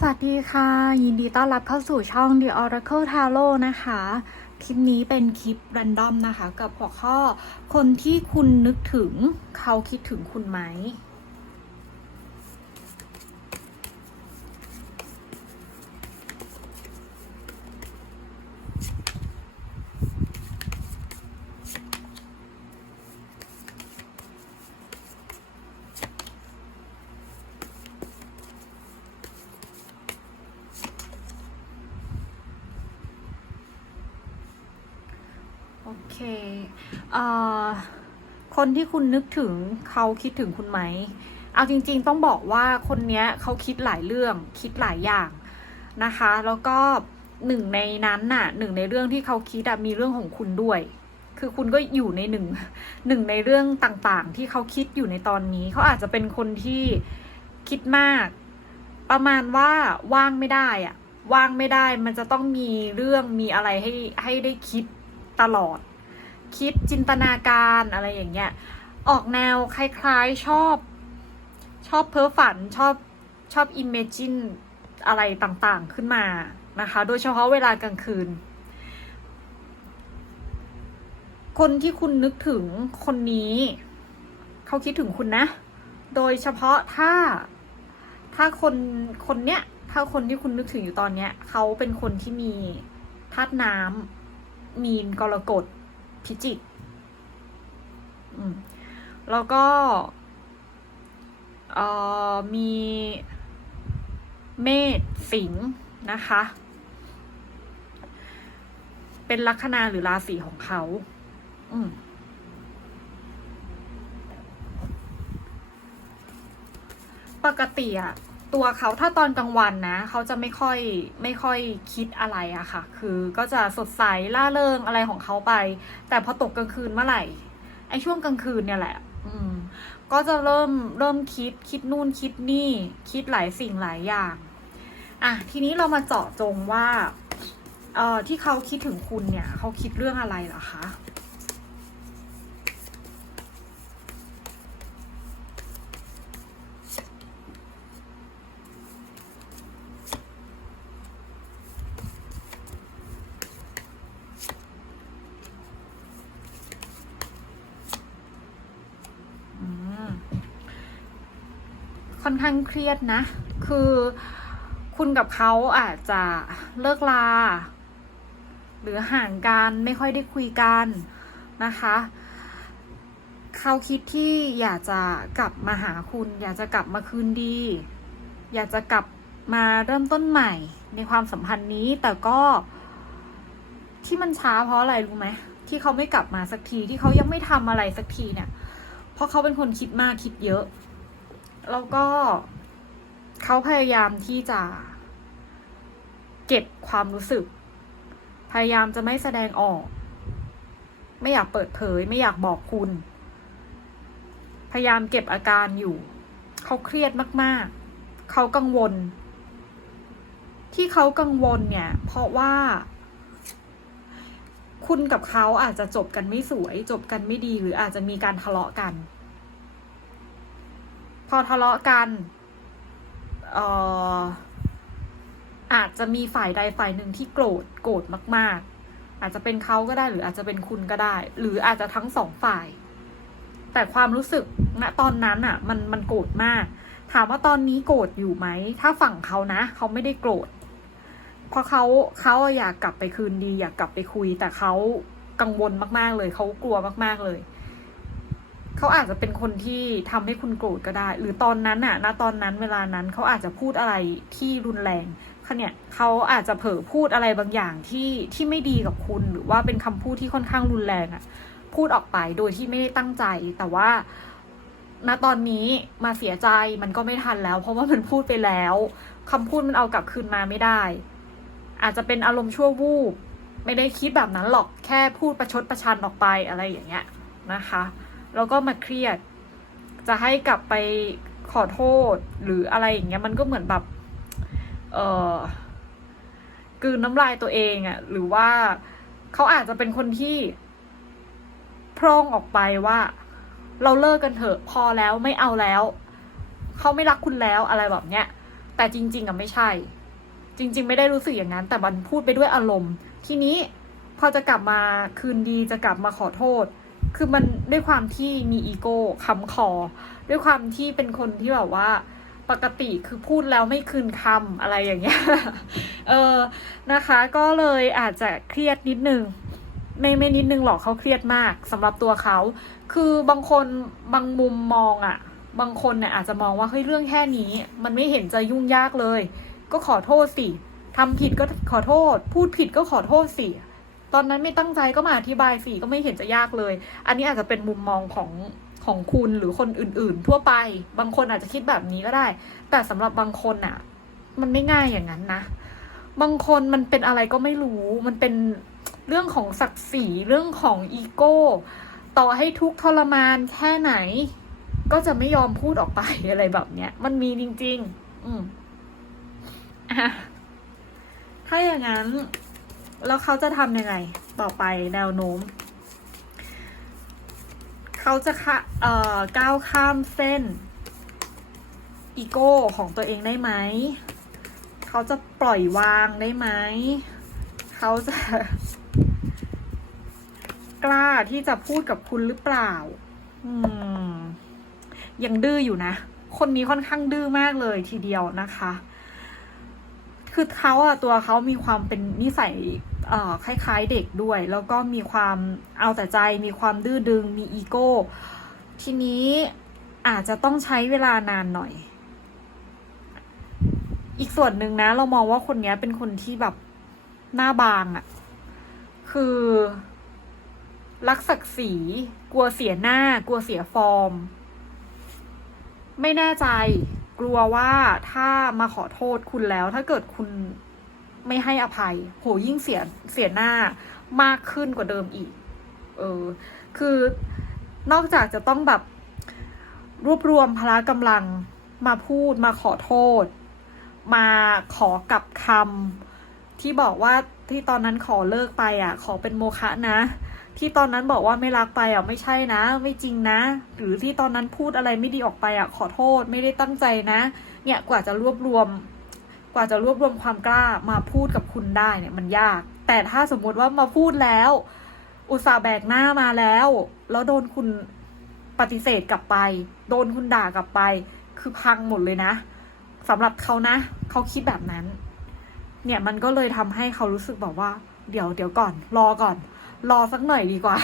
สวัสดีค่ะ ยินดีต้อนรับเข้าสู่ช่อง The Oracle Tarot นะคะ คลิปนี้เป็นคลิปรันดอมนะคะ กับหัวข้อคนที่คุณนึกถึงเขาคิดถึงคุณไหม โอเคเอ่อ คนที่คุณนึกถึงเขาคิดถึงคุณไหม เอาจริง ๆ ต้องบอกว่าคนเนี้ยเขาคิดหลายเรื่องคิดหลายอย่างนะคะ แล้วก็หนึ่งในนั้นน่ะหนึ่งในเรื่องที่เขาคิดมีเรื่องของคุณด้วย คือคุณก็อยู่ในหนึ่งหนึ่งในเรื่องต่างๆ ที่เขาคิดอยู่ในตอนนี้ เขาอาจจะเป็นคนที่คิดมาก ประมาณว่าว่างไม่ได้อะว่างไม่ได้มันจะต้องมีเรื่องมีอะไรให้ให้ได้คิดตลอด คิดจินตนาการอะไรอย่างเงี้ย ออกแนวคล้ายๆชอบ ชอบเพ้อฝันชอบชอบอิมเมจินอะไรต่างๆขึ้นมานะคะ โดยเฉพาะเวลากลางคืน คนที่คุณนึกถึงคนนี้ เขาคิดถึงคุณนะ โดยเฉพาะถ้าถ้าคนคนเนี้ยถ้าคนที่คุณนึกถึงอยู่ตอนเนี้ย เขาเป็นคนที่มีธาตุน้ำมีนกรกฎ พิจิกอืมแล้วก็เอ่อมีเมษสิงห์นะคะ เป็นลัคนาหรือราศีของเขา อืมปกติอะ ตัวเขาถ้าตอนกลางวันนะ เขาจะไม่ค่อยไม่ค่อยคิดอะไรอะค่ะ คือก็จะสดใสล่าเริงอะไรของเขาไป แต่พอตกกลางคืนเมื่อไหร่ไอช่วงกลางคืนเนี่ยแหละ อืม ก็จะเริ่มเริ่มคิดคิดนู่นคิดนี่ คิดหลายสิ่งหลายอย่างอะทีนี้เรามาเจาะจงว่าเอ่อที่เขาคิดถึงคุณเนี่ย เขาคิดเรื่องอะไรเหรอคะ ค่อนข้างเครียดนะ คือคุณกับเขาอาจจะเลิกลา หรือห่างกันไม่ค่อยได้คุยกันนะคะเขาคิดที่อยากจะกลับมาหาคุณ อยากจะกลับมาคืนดี อยากจะกลับมาเริ่มต้นใหม่ในความสัมพันธ์นี้ แต่ก็ที่มันช้าเพราะอะไรรู้ไหมที่เขาไม่กลับมาสักทีที่เขายังไม่ทำอะไรสักทีเนี่ย เพราะเขาเป็นคนคิดมากคิดเยอะ แล้วก็เขาพยายามที่จะ เก็บความรู้สึก พยายามจะไม่แสดงออก ไม่อยากเปิดเผย ไม่อยากบอกคุณ พยายามเก็บอาการอยู่ เขาเครียดมาก ๆ เขากังวล ที่เขากังวลเนี่ย เพราะว่า คุณกับเขาอาจจะจบกันไม่สวย จบกันไม่ดีหรืออาจจะมีการทะเลาะกัน พอทะเลาะกันเอ่ออาจจะมีฝ่ายใดฝ่ายหนึ่งที่โกรธโกรธมาก ๆ อาจจะเป็นเขาก็ได้หรืออาจจะเป็นคุณก็ได้ หรืออาจจะทั้งสองฝ่าย แต่ความรู้สึกณตอนนั้นอะ มันมันโกรธมาก ถามว่าตอนนี้โกรธอยู่ไหม ถ้าฝั่งเขานะ เขาไม่ได้โกรธเพราะเขาเขาอยากกลับไปคืนดี อยากกลับไปคุย แต่เขากังวลมาก ๆ เลยเขากลัวมาก ๆ เลย เขาอาจจะเป็นคนที่ทำให้คุณโกรธก็ได้ หรือตอนนั้นน่ะณตอนนั้นเวลานั้นเขาอาจจะพูดอะไรที่รุนแรงเขาเนี่ยเขาอาจจะเผลอพูดอะไรบางอย่างที่ที่ไม่ดีกับคุณ หรือว่าเป็นคำพูดที่ค่อนข้างรุนแรงอะ่ะพูดออกไปโดยที่ไม่ได้ตั้งใจ แต่ว่าณตอนนี้มาเสียใจมันก็ไม่ทันแล้ว เพราะว่ามันพูดไปแล้วคำพูดมันเอากลับคืนมาไม่ได้ อาจจะเป็นอารมณ์ชั่ววูบไม่ได้คิดแบบนั้นหรอกแค่พูดประชดประชันออกไปอะไรอย่างเงี้ยนะคะ แล้วก็มาเครียด จะให้กลับไปขอโทษหรืออะไรอย่างเงี้ยมันก็เหมือนแบบเออกืนน้ำลายตัวเองอะ่ะ หรือว่าเขาอาจจะเป็นคนที่พร่องออกไปว่า เราเลิกกันเถอะพอแล้วไม่เอาแล้วเขาไม่รักคุณแล้วอะไรแบบเนี้ย แต่จริง ๆอะไม่ใช่ จริง ๆ ไม่ได้รู้สึกอย่างนั้น แต่มันพูดไปด้วยอารมณ์ ทีนี้พอจะกลับมาคืนดีจะกลับมาขอโทษ คือมันด้วยความที่มีอีโก้คำคอ ด้วยความที่เป็นคนที่แบบว่าปกติคือพูดแล้วไม่คืนคำอะไรอย่างเงี้ย เออนะคะ ก็เลยอาจจะเครียดนิดนึง ไม่ไม่นิดนึงหรอกเขาเครียดมากสำหรับตัวเขา คือบางคนบางมุมมองอะ่ะ บางคนเนี่ยอาจจะมองว่าเฮ้ยเรื่องแค่นี้ มันไม่เห็นจะยุ่งยากเลย ก็ขอโทษสิทำผิดก็ขอโทษ พูดผิดก็ขอโทษสิ ตอนนั้นไม่ตั้งใจก็มาอธิบายสิก็ไม่เห็นจะยากเลย อันนี้อาจจะเป็นมุมมองของของคุณหรือคนอื่น ๆ ทั่วไป บางคนอาจจะคิดแบบนี้ก็ได้ แต่สำหรับบางคนอะมันไม่ง่ายอย่างนั้นนะ บางคนมันเป็นอะไรก็ไม่รู้ มันเป็นเรื่องของศักดิ์ศรีเรื่องของอีโก้ ต่อให้ทุกทรมานแค่ไหน ก็จะไม่ยอมพูดออกไปอะไรแบบเนี้ย มันมีจริง ๆ อืมถ้าอย่างนั้น แล้วเขาจะทำยังไงต่อไปแนวโน้ม เขาจะเอ่อก้าวข้ามเส้นอีโก้ของตัวเองได้ไหม เขาจะปล่อยวางได้ไหม เขาจะ กล้าที่จะพูดกับคุณหรือเปล่า อืม ยังดื้ออยู่นะ คนนี้ค่อนข้างดื้อมากเลยทีเดียวนะคะ คือเขาอะตัวเขามีความเป็นนิสัย คล้ายๆเด็กด้วย แล้วก็มีความเอาแต่ใจมีความดื้อดึง มีอีโก้ ทีนี้อาจจะต้องใช้เวลานานหน่อย อีกส่วนหนึ่งนะ เรามองว่าคนนี้เป็นคนที่แบบหน้าบางอะคือ รักศักดิ์ศรี กลัวเสียหน้า กลัวเสียฟอร์ม ไม่แน่ใจ กลัวว่าถ้ามาขอโทษคุณแล้ว ถ้าเกิดคุณ ไม่ให้อภัย โหยิ่งเสียเสียหน้ามากขึ้นกว่าเดิมอีก เออ คือนอกจากจะต้องแบบรวบรวมพละกำลังมาพูดมาขอโทษ มาขอกลับคำที่บอกว่าที่ตอนนั้นขอเลิกไปอะ ขอเป็นโมฆะนะ ที่ตอนนั้นบอกว่าไม่รักไปอะไม่ใช่นะ ไม่จริงนะ หรือที่ตอนนั้นพูดอะไรไม่ดีออกไปอะขอโทษไม่ได้ตั้งใจนะ เนี่ยกว่าจะรวบรวม ว่าจะรวบรวมความกล้ามาพูดกับคุณได้เนี่ยมันยาก แต่ถ้าสมมุติว่ามาพูดแล้ว อุตส่าห์แบกหน้ามาแล้ว แล้วโดนคุณปฏิเสธกลับไป โดนคุณด่ากลับไป คือพังหมดเลยนะสำหรับเขานะเขาคิดแบบนั้น เนี่ยมันก็เลยทำให้เขารู้สึกแบบว่า เดี๋ยวเดี๋ยวก่อน รอก่อน รอสักหน่อยดีกว่า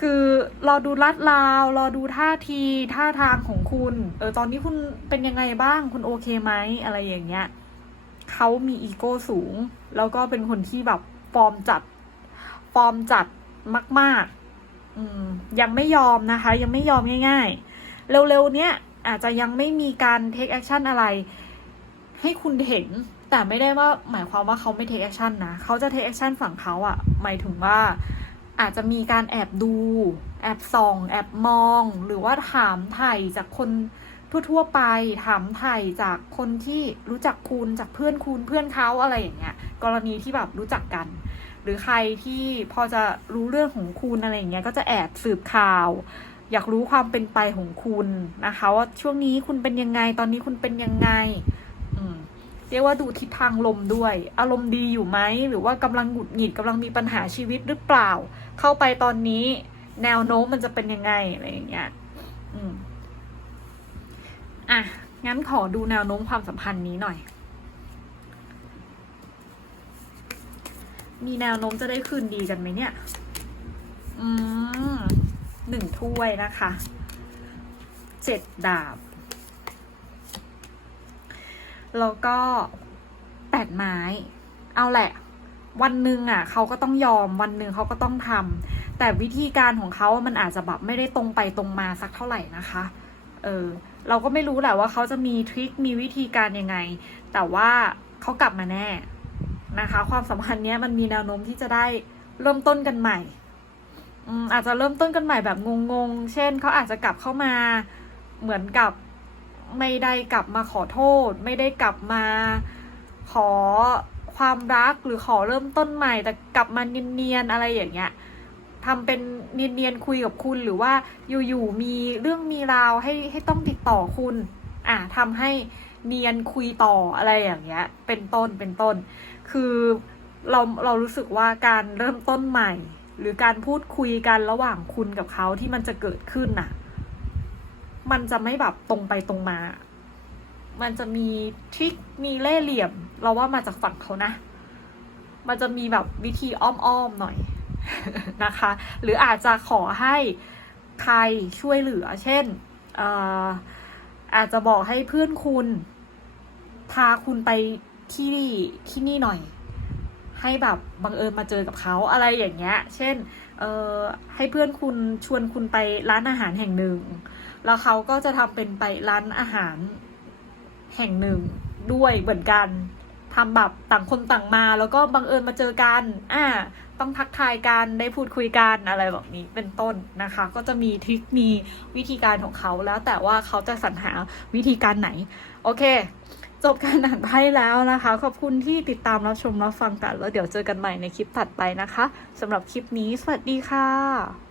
คือรอดูลัดลาวรอดูท่าทีท่าทางของคุณ เออตอนนี้คุณเป็นยังไงบ้างคุณโอเคไหมอะไรอย่างเงี้ยเขามีอีโก้สูง แล้วก็เป็นคนที่แบบฟอร์มจัดฟอร์มจัดมาก ๆ อืมยังไม่ยอมนะคะ ยังไม่ยอมง่าย ๆ เร็วๆเนี้ยอาจจะยังไม่มีการเทคแอคชั่นอะไร ให้คุณเห็น แต่ไม่ได้ว่าหมายความว่าเขาไม่เทคแอคชั่นนะเขาจะเทคแอคชั่นฝั่งเขาอะหมายถึงว่า อาจจะมีการแอบดู แอบส่อง แอบมอง หรือว่าถามไถ่จากคนทั่วๆไปถามไถ่จากคนที่รู้จักคุณจากเพื่อนคุณเพื่อนเขาอะไรอย่างเงี้ย กรณีที่แบบรู้จักกัน หรือใครที่พอจะรู้เรื่องของคุณอะไรอย่างเงี้ยก็จะแอบสืบข่าว อยากรู้ความเป็นไปของคุณนะคะ ว่าช่วงนี้คุณเป็นยังไงตอนนี้คุณเป็นยังไง เรียกว่าดูทิศทางลมด้วย อารมณ์ดีอยู่ไหม หรือว่ากำลังหงุดหงิดกำลังมีปัญหาชีวิตหรือเปล่า เข้าไปตอนนี้ แนวโน้มมันจะเป็นยังไงอะไรอย่างเงี้ยอืมอะงั้นขอดูแนวโน้มความสัมพันธ์นี้หน่อย มีแนวโน้มจะได้คืนดีกันไหมเนี่ย อืมหนึ่งถ้วยนะคะ เจ็ดดาบ แล้วก็แปดไม้ เอาแหละ วันหนึ่งอะเขาก็ต้องยอมวันหนึ่งเขาก็ต้องทำแต่วิธีการของเขามันอาจจะแบบไม่ได้ตรงไปตรงมาสักเท่าไหร่นะคะ เออ เราก็ไม่รู้แหละว่าเขาจะมีทริค มีวิธีการยังไง แต่ว่าเขากลับมาแน่นะคะ ความสัมพันธ์เนี้ยมันมีแนวโน้มที่จะได้เริ่มต้นกันใหม่อืมอาจจะเริ่มต้นกันใหม่แบบงงๆ เช่นเขาอาจจะกลับเข้ามาเหมือนกับ ไม่ได้กลับมาขอโทษ ไม่ได้กลับมาขอความรักหรือขอเริ่มต้นใหม่ แต่กลับมาเนียนๆอะไรอย่างเงี้ยทำเป็นเนียนๆคุยกับคุณหรือว่าอยู่ๆมีเรื่องมีราวให้ให้ต้องติดต่อคุณ อะทำให้เนียนคุยต่ออะไรอย่างเงี้ย เป็นต้นเป็นต้น คือเราเรารู้สึกว่าการเริ่มต้นใหม่ หรือการพูดคุยกันระหว่างคุณกับเขาที่มันจะเกิดขึ้นน่ะ มันจะไม่แบบตรงไปตรงมา มันจะมีทริค มีเล่เหลี่ยม เราว่ามาจากฝั่งเขานะ มันจะมีแบบวิธีอ้อมๆหน่อยนะคะ หรืออาจจะขอให้ใครช่วยเหลือ เช่นเอ่อาจจะบอกให้เพื่อนคุณ พาคุณไปที่ที่นี่หน่อย ให้แบบบังเอิญมาเจอกับเขาอะไรอย่างเงี้ย เช่น เออให้เพื่อนคุณชวนคุณไปร้านอาหารแห่งหนึ่ง แล้วเขาก็จะทำเป็นไปร้านอาหารแห่งหนึ่งด้วยเหมือนกันทำแบบต่างคนต่างมา แล้วก็บังเอิญมาเจอกัน อ่า ต้องทักทายกันได้พูดคุยกันอะไรแบบนี้เป็นต้นนะคะ ก็จะมีทริคมีวิธีการของเขาแล้วแต่ว่าเขาจะสรรหาวิธีการไหน โอเค จบการอ่านไพ่แล้วนะคะ ขอบคุณที่ติดตามรับชมรับฟังกัน แล้วเดี๋ยวเจอกันใหม่ในคลิปถัดไปนะคะสำหรับคลิปนี้ สวัสดีค่ะ